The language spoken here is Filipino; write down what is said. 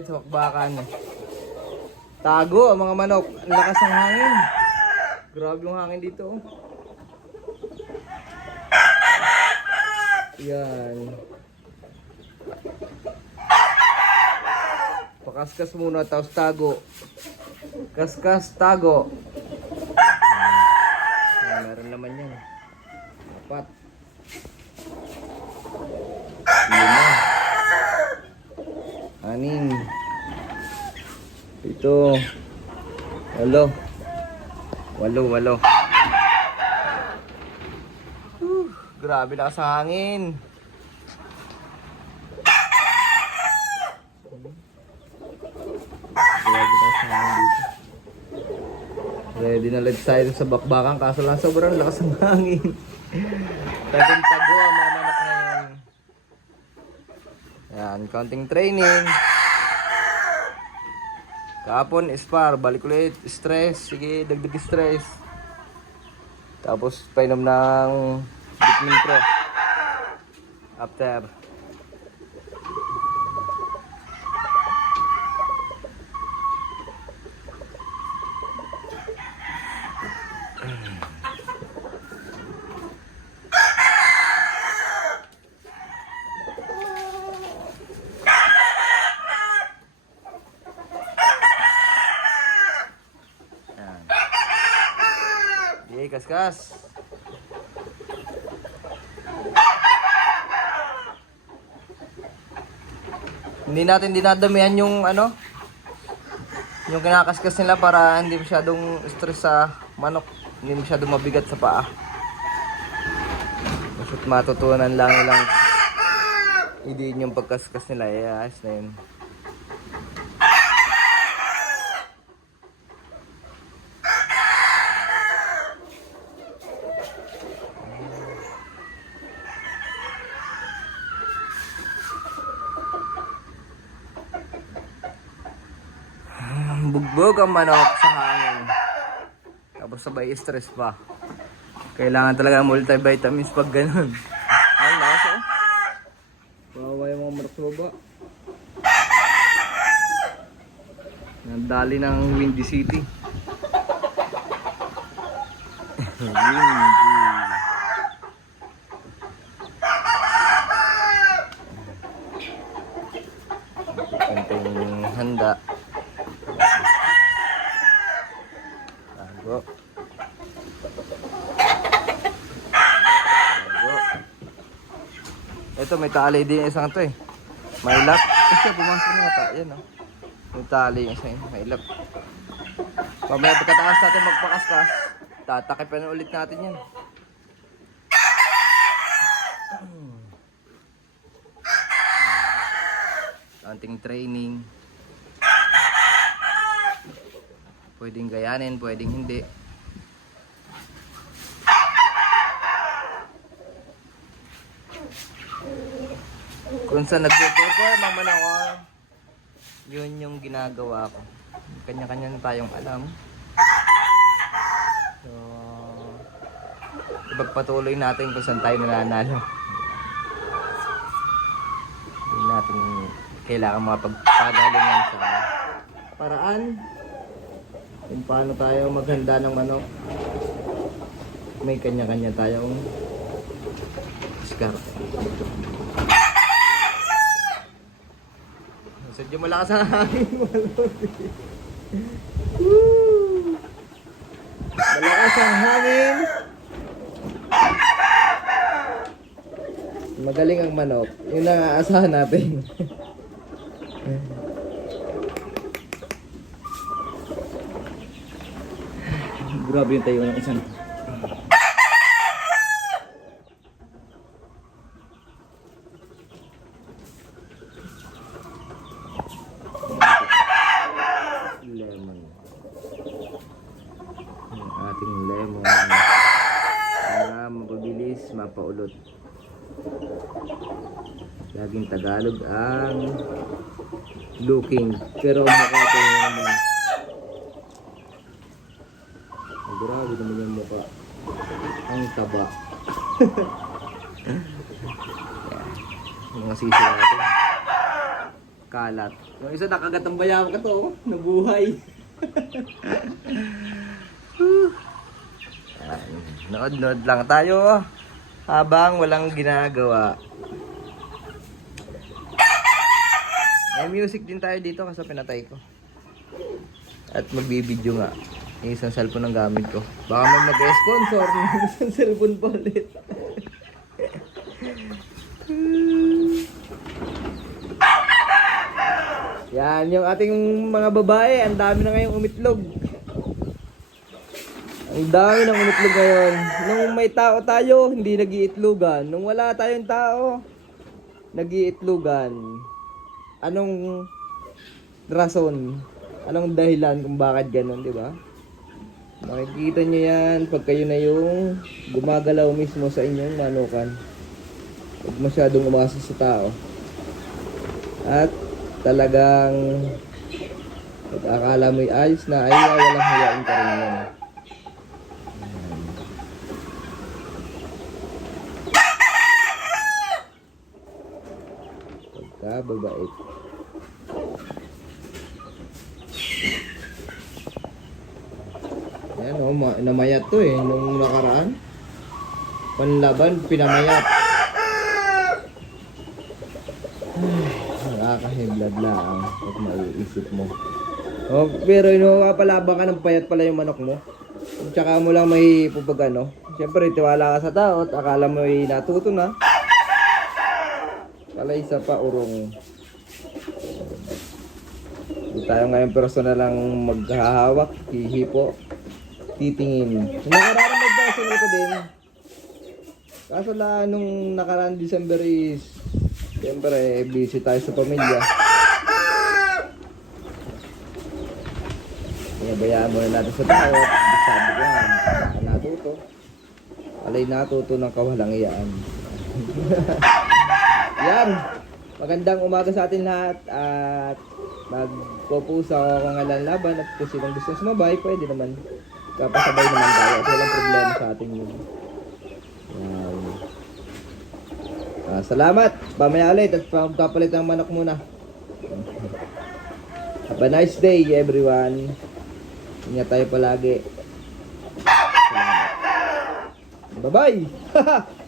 malapit sa bakbakan. Tago ang mga manok. Ang lakas ng hangin. Grabe yung hangin dito. Oh. Yan. Pakaskas muna tapos tago. Kaskas, tago. Meron naman yan. Apat. Lima. Anim. Ito. Walo. Grabe lakas ng hangin. Grabe lakas ng hangin dito. Ready na let's tayo sa bakbakan kaso lang sobrang lakas ng hangin. Tagong-tago ang mga manok ngayon. Yan, counting training. Kahapon, spar. Balik ulit. Stress. Sige, dagdag stress. Tapos, painom ng vitamin Pro. After. Okay, kaskas. Hindi natin dinadamihan yung yung kinakaskas nila para hindi masyadong stress sa manok, hindi masyadong mabigat sa paa. Basta matutunan lang nilang idiin yung pagkaskas nila, ayos na yun. Bugbog ang manok sa hangin. Tapos sabay stress pa. Kailangan talaga multivitamins pag ganun. Ang lakas oh. Bawa yung mga manok sa baba. Nandali ng Windy City. Windy. Konting handa. Tago. Ito may tali din isang to eh. May lap. Kasi pumasok na ata. Yan oh. May tali yung isa yun. May lap. Pamaya pagkatakas natin magpakaskas, tatakipan ulit natin yan. Konting training. Pwedeng gayanin, pwedeng hindi. Kung saan nagpo-perform ang manok, yun yung ginagawa ko. Kanya-kanya na tayong alam. So, ipagpatuloy natin kung saan tayo nananalo. Hindi natin kailangan mapagpagalingan sa paraan kung paano tayo maghanda ng manok. May kanya-kanya tayong diskarte. Sadyo malakas ang hangin. Malakas ang hangin. Magaling ang manok. Yun ang aasahan natin. Grabe yung tayo ng isang. Lemon. Yung ating lemon. Para mapabilis, mapaulot. Laging Tagalog ang looking. Pero mukha ko naman. Grabe naman yung mukha. Ang taba. Mga sisi natin. kalat. Yung isa nakagat ang bayawak ka to, nabuhay. Nood-nood lang tayo habang walang ginagawa. May music din tayo dito kasi pinatay ko. At magbibideo nga. Yung isang cellphone ang gamit ko. Baka may mag-sponsor ng isang cellphone pa ulit. Yan, yung ating mga babae, ang dami na ngayong umitlog. Ang dami ng umitlog ngayon. Nung may tao tayo, hindi nag-iitlogan. Nung wala tayong tao, nag-iitlogan. Anong rason? Anong dahilan kung bakit ganun, di ba? Makikita nyo yan pag kayo na yung gumagalaw mismo sa inyong manukan. Huwag masyadong umasa sa tao. At talagang pag akala mo'y ayos na, ay walang hayain ka rin yan. Pagkababait. Ayan o, namayat to eh, nung nakaraan. Panlaban, pinamayat. Nakakahiblad lang at maiisip mo. Oh, pero mapapalabang ka ng payat pala yung manok mo. Tsaka mo lang may pupagano. Siyempre, tiwala ka sa tao at akala mo ay natuto na. Pala isa pa, urong. Hindi tayo ngayon personal lang maghahawak, hihipo, titingin. Nakararamad ba sa ko din? Kaso lang, nung nakaraan December is, siyempre, busy tayo sa pamilya. Bayaan muna natin sa tao. Sabi ko nga, baka natuto. Alay natuto ng kawalang iyaan. Yan. Magandang umaga sa atin lahat. At magpupusa ako kung ngalan laban. At kung sinong gusto sumabay, pwede naman. Kapasabay naman tayo. At walang problema sa ating yun. Yan. Salamat. Pamaya ulit. At pagpapalit ng manok muna. Have a nice day everyone. Ingat tayo palagi. Bye-bye!